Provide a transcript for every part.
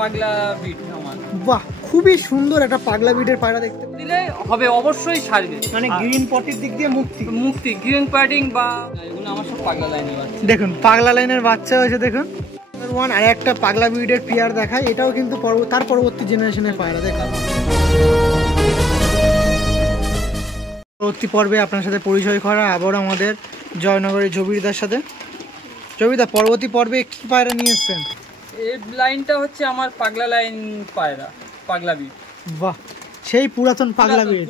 পাগলা বিট আমার। বাহ, খুবই সুন্দর একটা পাগলা বিটের পায়রা দেখতে দিলে হবে অবশ্যই ছাড়বে। মানে গ্রিন পটির দিক দিয়ে মুক্তি গ্রিন প্যাডিং বা এগুলো আমার সব পাগলা লাইনের বাচ্চা। দেখুন পাগলা লাইনের বাচ্চা হয়েছে দেখুন। আর একটা পাগলা বিটের পেয়ার দেখায়, এটাও কিন্তু তার পরবর্তী জেনারেশনের পায়রা। দেখা পরবর্তী পর্বে আপনার সাথে পরিচয় করা আবার আমাদের জয়নগরের জবিরদার সাথে। জবিরদা, পরবর্তী পর্বে কি পায়রা নিয়ে এসছেন? এই লাইনটা হচ্ছে আমার পাগলা লাইন পায়রা, পাগলা বিট। বাহ, সেই পুরাতন পাগলা বিট।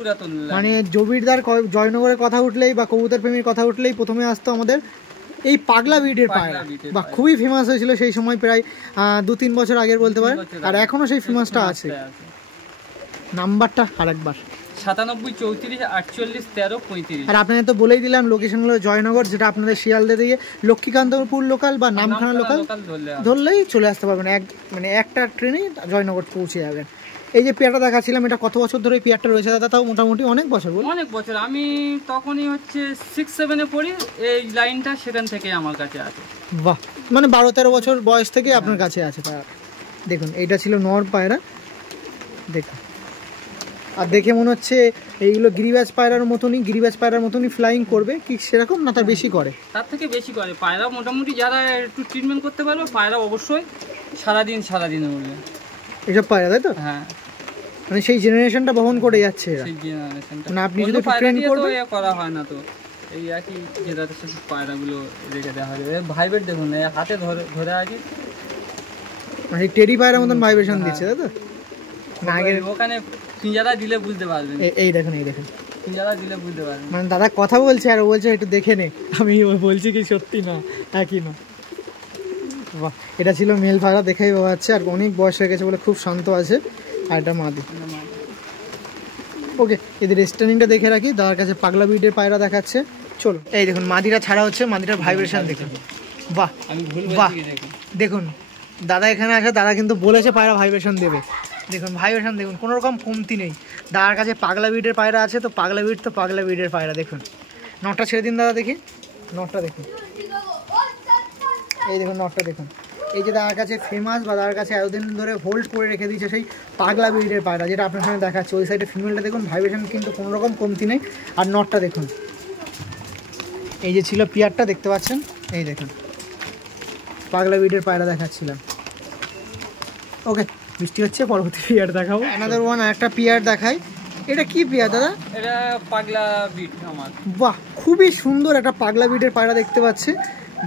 মানে জবিরদার জয়নগরের কথা উঠলেই বা কবুতর প্রেমীর কথা উঠলেই প্রথমে আসতো আমাদের এই পাগলা বিটের পায়রা। বা খুবই ফেমাস হয়েছিল সেই সময়, প্রায় 2-3 বছর আগের বলতে পারেন, আর এখনো সেই ফেমাসটা আছে। নাম্বারটা আরেকবার 97 34 48 13 35। আর আপনাদের তো বলেই দিলাম লোকেশন হলো জয়নগর, যেটা আপনাদের শিয়ালদা থেকে লক্ষ্মীকান্তপুর লোকাল বা নামখানা লোকাল ধরলেই চলে আসতে পারবেন। মানে একটা ট্রেনেই জয়নগর পৌঁছে যাবেন। এই যে পেয়ারটা দেখাচ্ছিলাম, এটা কত বছর ধরে এই পেয়ারটা রয়েছে দাদা? তাও মোটামুটি অনেক বছর। অনেক বছর, আমি তখনই হচ্ছে 6-7-এ পড়ি, এই লাইনটা সেখান থেকে আমার কাছে আছে। বাহ, মানে 12-13 বছর বয়স থেকে আপনার কাছে আছে পায়রা। দেখুন এইটা ছিল নর পায়রা, দেখুন। আর দেখে মনে হচ্ছে এইগুলো গিরিবাজ পায়রার মতনই ফ্লাইং করবে কি সেরকম না, তার বেশি করে? তার থেকে বেশি করে। পায়রা মোটামুটি যারা একটু ট্রিটমেন্ট করতে পারবে, পায়রা অবশ্যই সারাদিন উঠবে এসব পায়রা, তাই তো? হ্যাঁ, মানে সেই জেনারেশনটা বহন করে যাচ্ছে এরা। সেই জেনারেশনটা মানে আপনি যদি ট্রেন করবেন করা হয় না, তো এই একই যেটাতে শুধু পায়রাগুলো রেখে দেওয়া হয়। ভাইব্রেট দেখুন, হাতে ধরে আছে, মানে টেডি পায়রার মতন ভাইব্রেশন দিচ্ছে, তাই তো? না আগে ওখানে পিঞ্জারা দিলে বুঝতে পারবেন। এই দেখুন পিঞ্জারা দিলে বুঝতে পারবেন। মানে দাদা কথা বলছে আর ও বলছে একটু দেখে নে, আমি বলছি কি সত্যি না একই না। বাহ, এটা ছিল মেল পায়রা, দেখাই পাওয়া যাচ্ছে। আর অনেক বয়স হয়ে গেছে বলে খুব শান্ত আছে। আর এটা মাদি। ওকে, এদের স্ট্যান্ডিংটা দেখে রাখি। দাদার কাছে পাগলা বিটের পায়রা দেখাচ্ছে, চলো। এই দেখুন মাদিরা ছাড়া হচ্ছে, মাদিরার ভাইব্রেশন দেখুন। বাহ বাহ, দেখুন দাদা এখানে আছে, দাদা কিন্তু বলেছে পায়রা ভাইব্রেশন দেবে। দেখুন ভাইব্রেশন দেখুন, কোনো রকম কমতি নেই। দাদার কাছে পাগলা বিটের পায়রা আছে, তো পাগলা বিটের পায়রা। দেখুন নটটা ছেড়ে দিন দাদা, দেখি নটটা দেখুন। এই দেখুন নটটা দেখুন। এই যে দাদার কাছে ফেমাস বা দাদার কাছে এতদিন ধরে হোল্ড করে রেখে দিয়েছে সেই পাগলা বিটের পায়রা, যেটা আপনার সামনে দেখাচ্ছে। ওই সাইডে ফিমেলটা দেখুন, ভাইব্রেশন কিন্তু কোনো রকম কমতি নেই। আর নটটা দেখুন, এই যে ছিল পিয়ারটা দেখতে পাচ্ছেন, এই দেখুন পাগলা বিটের পায়রা দেখাচ্ছিলাম। ওকে, বৃষ্টি হচ্ছে, পরবর্তী পিয়ার দেখাবো। অ্যানাদার ওয়ান, একটা পিয়ার দেখাই। এটা কি পিয়ার দাদা? এটা পাগলা বিট আমার। বাহ, খুবই সুন্দর একটা পাগলা বিটের পায়রা দেখতে পাচ্ছি।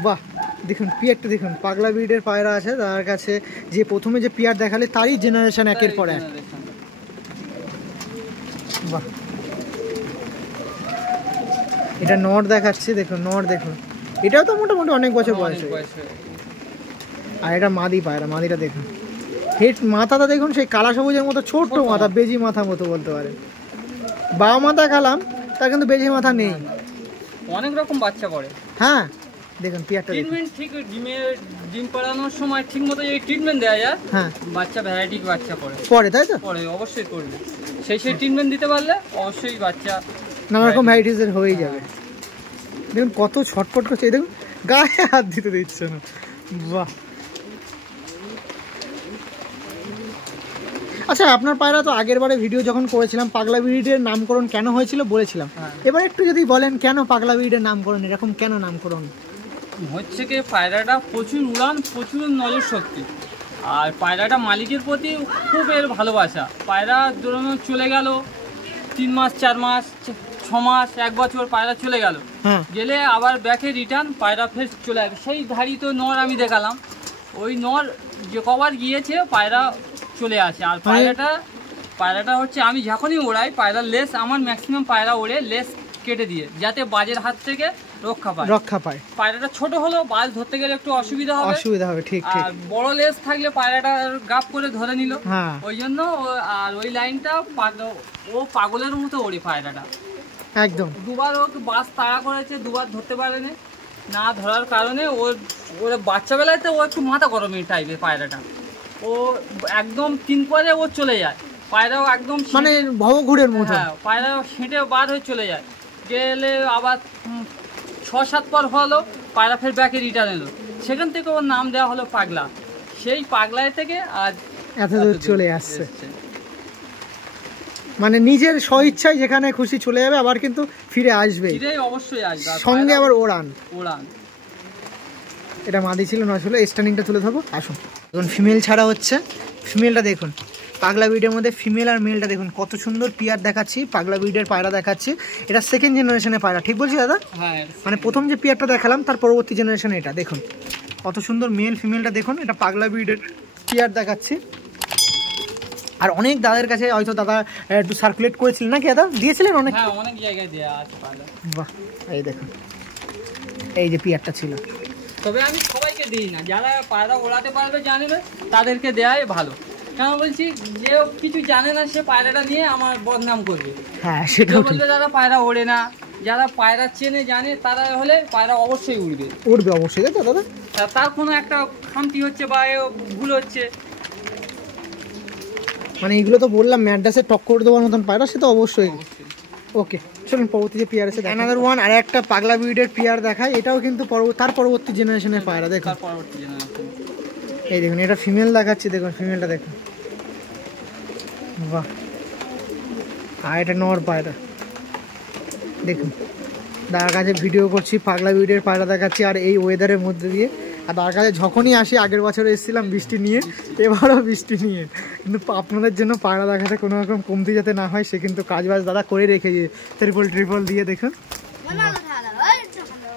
বাহ, দেখুন পিয়ারটা দেখুন, পাগলা বিটের পায়রা আছে তার কাছে। যে প্রথমে যে পিয়ার দেখালে তারই জেনারেশন একের পর এক। বাহ, এটা নর দেখাচ্ছে, দেখুন নর দেখুন, এটাও তো মোটামুটি অনেক বছর বয়স। আর এটা মাদি পায়রা, মাদিটা দেখুন, হেড মাথাটা দেখুন সেই কালা সবুজের মতো ছোট্ট মাথা, বেজি মাথা মতো বলতে পারেন। বাবা মাথা কালাম, তার কিন্তু বেজি মাথা নেই। অনেক রকম বাচ্চা করে। হ্যাঁ দেখুন পিয়ারটা ট্রিটমেন্ট ঠিক, ডিম পাড়ানোর সময় ঠিক মতো যদি ট্রিটমেন্ট দেওয়া যায়, হ্যাঁ বাচ্চা ভ্যারাইটি বাচ্চা পরে, তাই তো? পরে অবশ্যই করবে, সেই ট্রিটমেন্ট দিতে পারলে অবশ্যই বাচ্চা নানা রকম ভ্যারাইটিসের হয়েই যাবে। দেখুন কত ছটফট করছে, দেখুন গায়ে হাত দিতে দিচ্ছে না। বাহ, আচ্ছা আপনার পায়রা তো আগের বারে ভিডিও যখন করেছিলাম পাগলা বিটের নামকরণ কেন হয়েছিল বলেছিলাম, এবার একটু যদি বলেন কেন পাগলা বিটের নামকরণ, এরকম কেন নামকরণ হচ্ছে? কি পায়রাটা প্রচুর উড়ান, প্রচুর নজর শক্তি, আর পায়রাটা মালিকের প্রতি খুব এর ভালোবাসা। পায়রা ধরুন চলে গেল 3 মাস 4 মাস 6 মাস 1 বছর, পায়রা চলে গেলে আবার ব্যাকে রিটার্ন পায়রা ফের চলে আসবে। সেই ধাড়ি তো নর আমি দেখালাম, ওই নর যে কবার গিয়েছে পায়রা চলে আসে। আর পায়রাটা হচ্ছে আমি যখনই ওড়াই, পায়রার লেস আমার ম্যাক্সিমাম পায়রা ওড়ে লেস কেটে দিয়ে, যাতে বাজের হাত থেকে রক্ষা পায়। পায়রাটা ছোট হলো বাজ ধরতে গেলে একটু অসুবিধা হবে, ঠিক। আর বড় লেস থাকলে পায়রাটা গাপ করে ধরে নিল, ওই জন্য। আর ওই লাইনটা ও পাগলের মতো ওড়ে পায়রাটা একদম। দুবার ওকে বাস তাড়া করেছে, দুবার ধরতে পারেনি, না ধরার কারণে ওর বাচ্চাবেলায় তো ও একটু মাথা গরমের টাইপের পায়রাটা। ও একদম 3 পরে ও চলে যায়, পায়রাও একদম মানে ভবঘুরের মতো। হ্যাঁ, পায়রা হেঁটে বার হয়ে চলে যায়, গেলে আবার 6-7 পর হলো পায়রা ফের ব্যাকে রিটার্ন এলো, সেখান থেকে ওর নাম দেওয়া হলো পাগলা। সেই পাগলায় থেকে আজ এত দূর চলে আসছে, মানে নিজের স্বইচ্ছায় যেখানে খুশি চলে যাবে, আবার কিন্তু ফিরে আসবে, অবশ্যই আসবে, সঙ্গে আবার ওড়ান। এটা মাদি ছিল না ছিল, স্ট্যান্ডিংটা তুলে ধরবো, আসুন। এখন ফিমেল ছাড়া হচ্ছে, ফিমেলটা দেখুন, পাগলা ব্রিডের মধ্যে ফিমেল আর মেলটা দেখুন কত সুন্দর পিয়ার দেখাচ্ছি, পাগলা ব্রিডের পায়রা দেখাচ্ছি। এটা সেকেন্ড জেনারেশনের পায়রা, ঠিক বলছি দাদা? হ্যাঁ, মানে প্রথম যে পিয়ারটা দেখালাম তার পরবর্তী জেনারেশনে এটা দেখুন কত সুন্দর মেল ফিমেলটা দেখুন। এটা পাগলা ব্রিডের পিয়ার দেখাচ্ছি। আর অনেক দাদার কাছে হয়তো দাদা একটু সার্কুলেট করেছিলেন নাকি দাদা, দিয়েছিলেন অনেক? হ্যাঁ, অনেক জায়গায় দেয়া আছে পায়রা। বাহ, এই দেখুন এই যে পিয়ারটা ছিল। তবে আমি সবাইকে দিই না, যারা পায়রা ওড়াতে পারবে জানবে তাদেরকে দেওয়াই ভালো। কেন বলছি, যে কিছু জানে না সে পায়রাটা নিয়ে আমার বদনাম করবে। হ্যাঁ, সেটা বলবে যারা পায়রা ওড়ে না, যারা পায়রা চেনে জানে তারা হলে পায়রা অবশ্যই উঠবে, অবশ্যই, তাই তো দাদা? তার কোনো একটা খামতি হচ্ছে বা ভুল হচ্ছে, মানে এগুলো তো বললাম ম্যাড্রাসে টক্কর দেওয়ার মতন পায়রা, সে তো অবশ্যই। ওকে, চলুন পরবর্তী যে পিয়ার আছে অ্যানাদার ওয়ান, আর একটা পাগলা ব্রিডের পিয়ার দেখায়। এটাও কিন্তু তার পরবর্তী জেনারেশনের পায়রা দেখুন। এই দেখুন, এটা ফিমেল দেখাচ্ছি, দেখুন ফিমেলটা দেখুন, বাহ। আর এটা নর পায়রা দেখুন, দাদার কাছে ভিডিও করছি, পাগলা ব্রিডের পায়রা দেখাচ্ছি, আর এই ওয়েদারের মধ্যে দিয়ে। আর তার কাছে যখনই আসি, আগের বছর এসেছিলাম বৃষ্টি নিয়ে, এবারও বৃষ্টি নিয়ে, কিন্তু আপনাদের জন্য পায়রা দেখাতে কোনো রকম কমতি যাতে না হয়, সে কিন্তু কাজবাজ দাদা করে রেখেছে, ট্রিপল দিয়ে দেখুন।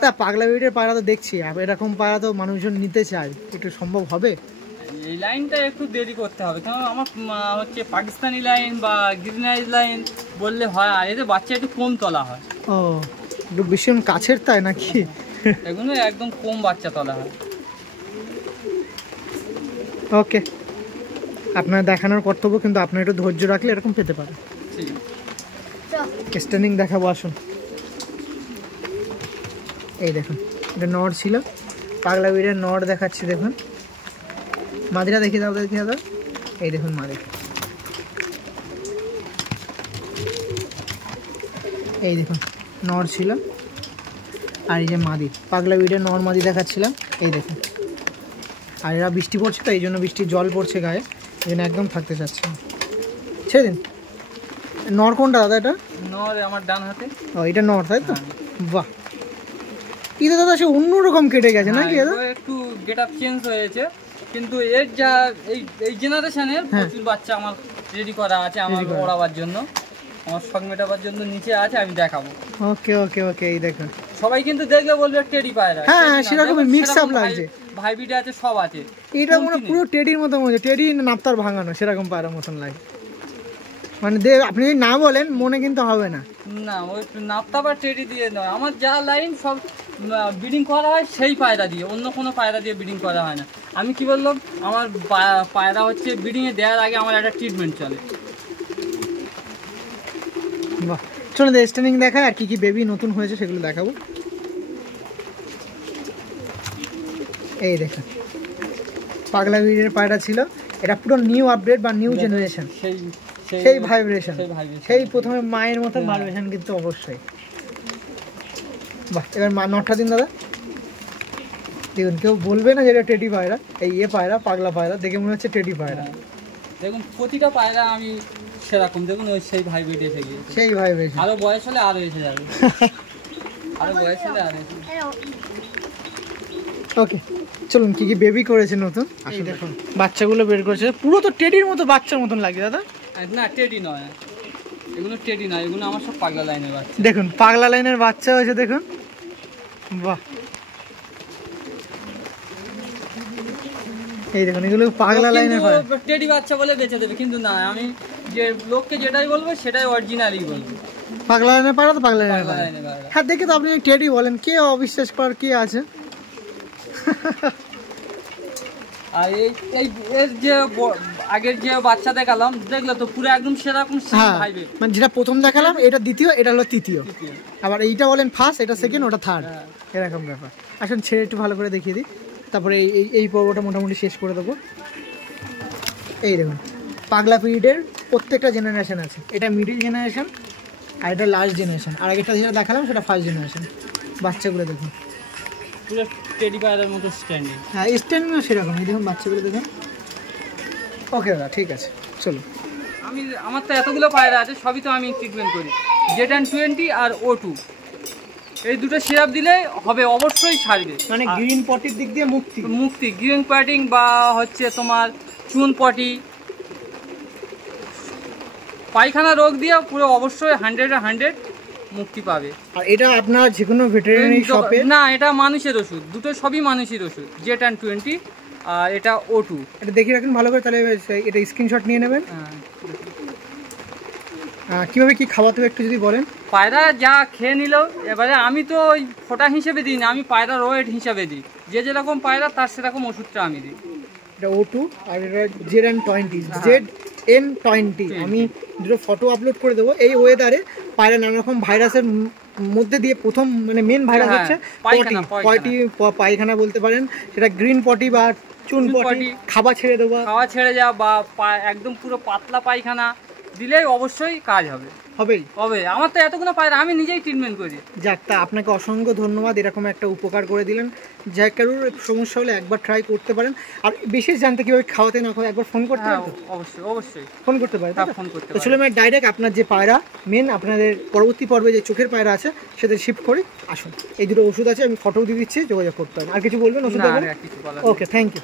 তা পাগলা ব্রিডের পায়রা তো দেখছি, এরকম পায়রা তো মানুষজন নিতে চায়, একটু সম্ভব হবে? এই লাইনটা একটু দেরি করতে হবে, কারণ আমার হচ্ছে পাকিস্তানি লাইন বা গ্রিনাইজ লাইন বললে হয়, আর এতে বাচ্চা একটু কম তোলা হয়। ও, একটু ভীষণ কাছের তাই নাকি? এগুলো একদম কম বাচ্চা তোলা হয়। ওকে, আপনার দেখানোর কর্তব্য, কিন্তু আপনার একটু ধৈর্য রাখলে এরকম পেতে পারে। স্ট্যান্ডিং দেখাবো, আসুন। এই দেখুন, এটা নর ছিল, পাগলা ব্রিডের নর দেখাচ্ছি দেখুন। মাদিরা দেখিয়ে দাও, দেখিয়ে দাও। এই দেখুন মাদি, এই দেখুন নর ছিল, আর এই যে মাদি, পাগলা ব্রিডের নর মাদি দেখাচ্ছিলাম, এই দেখুন। আর এরা বৃষ্টি পড়ছে তো, এই জন্য বৃষ্টির জল পড়ছে গায়ে, এই জন্য একদম থাকতে চাচ্ছে না। ছেড়ে দিন। নর কোনটা দাদা? এটা নর আমার ডান হাতে। ও, এটা নর, তাই তো? বাহ, এটা দাদা সে অন্যরকম কেটে গেছে নাকি দাদা? একটু গেট আপ চেঞ্জ হয়েছে, কিন্তু এর যা এই জেনারেশনের প্রচুর বাচ্চা আমার রেডি করা আছে, আমার ওড়াবার জন্য, আমার শখ মেটাবার জন্য নিচে আছে, আমি দেখাবো। ওকে ওকে ওকে, এই দেখুন সবাই কিন্তু দেখলে বলবে টেডি পায়রা। হ্যাঁ, সেরকমই মিক্স আপ লাগছে, ভাইবিডে আছে, সব আছে। এটা মনে পুরো টেডির মতো মনে, টেডি নাপতার ভাঙানো সেরকম পায়রা মতন লাগে। মানে আপনি যদি না বলেন মনে কিন্তু হবে না। না, ওই নাপতা বা টেডি দিয়ে নয়, আমার যা লাইন সব ব্রিডিং করা হয় সেই পায়রা দিয়ে, অন্য কোনো পায়রা দিয়ে ব্রিডিং করা হয় না। আমি কি বললাম, আমার পায়রা হচ্ছে ব্রিডিংয়ে দেওয়ার আগে আমার একটা ট্রিটমেন্ট চলে। বাহ, চলুন স্ট্যান্ডিং দেখায়, আর কি কি বেবি নতুন হয়েছে সেগুলো দেখাবো। এই দেখুন, পাগলা ব্রিডের পায়রা ছিল, এটা পুরো নিউ আপডেট বা নিউ জেনারেশন, সেই ভাইব্রেশন, সেই প্রথমে মায়ের মতন ভাইব্রেশন কিন্তু অবশ্যই। বাহ, এবার নটা দিন দাদা, দেখুন কেউ বলবে না যে এটা টেডি পায়রা, এই পায়রা পাগলা পায়রা দেখে মনে হচ্ছে টেডি পায়রা। দেখুন প্রতিটা পায়রা আমি সেরকম, দেখুন ওই সেই ভাইব্রেট এসে গিয়েছে, সেই ভাইব্রেশন। আরো বয়স হলে আরো এসে যাবে, আরো বয়স হলে আরো এসে। ওকে, চলুন কি কি বেবি করেছে নতুন, এই দেখুন বাচ্চাগুলো বের করেছে, পুরো তো টেডির মতো বাচ্চার মতন লাগে দাদা। না, টেডি নয়, এগুলো টেডি নয়, এগুলো আমার সব পাগলা লাইনের বাচ্চা। দেখুন পাগলা লাইনের বাচ্চা হয়েছে দেখুন, বাহ। এই দেখুন এগুলো পাগলা লাইনের টেডি বাচ্চা বলে বেঁচে দেবে, কিন্তু না, আমি যে লোককে যেটাই বলবো সেটাই অরিজিনালি বলবো। পাগলা লাইনের পায়রা তো পাগলা লাইনের পায়রা। হ্যাঁ, দেখে তো আপনি টেডি বলেন, কে অবিশ্বাস করার কি আছে? আর এই এর যে আগের যে বাচ্চা দেখালাম, দেখলে তো পুরো একদম সেরকম ভাইবে, মানে যেটা প্রথম দেখালাম এটা দ্বিতীয়, এটা হলো তৃতীয়, আবার এইটা বলেন ফার্স্ট, এটা সেকেন্ড, ওটা থার্ড, এরকম ব্যাপার। আসুন ছেড়ে একটু ভালো করে দেখিয়ে দিই, তারপরে এই পর্বটা মোটামুটি শেষ করে দেবো। এই দেখুন পাগলা ব্রিডের প্রত্যেকটা জেনারেশন আছে, এটা মিডিল জেনারেশন, আর এটা লাস্ট জেনারেশন, আর আগেরটা যেটা দেখালাম সেটা ফার্স্ট জেনারেশন। বাচ্চাগুলো দেখুন পুরো টেডি পায়রার মতো স্ট্যান্ডিং। হ্যাঁ, স্ট্যান্ডিংও সেরকম, এই দেখুন বাচ্চাগুলো দেখুন, ওকে দাদা, ঠিক আছে, চলো। আমার তো এতগুলো পায়রা আছে, সবই তো আমি ট্রিটমেন্ট করি। Z20 আর O2 এই দুটো সিরাপ দিলে হবে, অবশ্যই ছাড়বে। মানে গ্রিন পটির দিক দিয়ে মুক্তি, গ্রিন পটিং বা হচ্ছে তোমার চুন পটি, পায়খানা রোগ দিয়ে পুরো অবশ্যই 100 মুক্তি পাবে। আর এটা আপনার যে কোনো ভেটেরিনারি শপে? না, এটা মানুষের ওষুধ, দুটো সবই মানুষের ওষুধ, Z20 আর এটা O2। এটা দেখে রাখুন ভালো করে, তাহলে এটা স্ক্রিনশট নিয়ে নেবেন। কীভাবে কি খাওয়াতে হবে একটু যদি বলেন। পায়রা যা খেয়ে নিল, এবারে আমি তো ওই ফোঁটা হিসেবে দিই না, আমি পায়রার ওয়েট হিসাবে দিই, যে যেরকম পায়রা তার সেরকম ওষুধটা আমি দিই। এটা O2 আর এটা ZN20। আমি দুটো ফটো আপলোড করে দেবো। এই ওয়েদারে পায়রা নানা রকম ভাইরাসের মধ্যে দিয়ে প্রথম মানে মেন ভাইরাস হচ্ছে পায়খানা বলতে পারেন, সেটা গ্রিন পটি বা চুন পটি, খাওয়া ছেড়ে যাওয়া বা একদম পুরো পাতলা পায়খানা দিলেই অবশ্যই কাজ হবে। আমার তো এতগুলো পায়রা আমি নিজেই ট্রিটমেন্ট করি। যাক, তা আপনাকে অসংখ্য ধন্যবাদ, এরকম একটা উপকার করে দিলেন। যাই কারোর সমস্যা হলে একবার ট্রাই করতে পারেন। আর বিশেষ জানতে কীভাবে খাওয়াতে না খাওয়া একবার ফোন করতে পারেন? অবশ্যই ফোন করতে পারেন। তো চলো আমি ডাইরেক্ট আপনার যে পায়রা মেন আপনাদের পরবর্তী পর্বে যে চোখের পায়রা আছে সেটা শিফট করে আসুন। এই দুটো ওষুধ আছে, আমি ফটো দিয়ে দিচ্ছি, যোগাযোগ করতে পারেন। আর কিছু বলবেন ওষুধ? ওকে, থ্যাংক ইউ।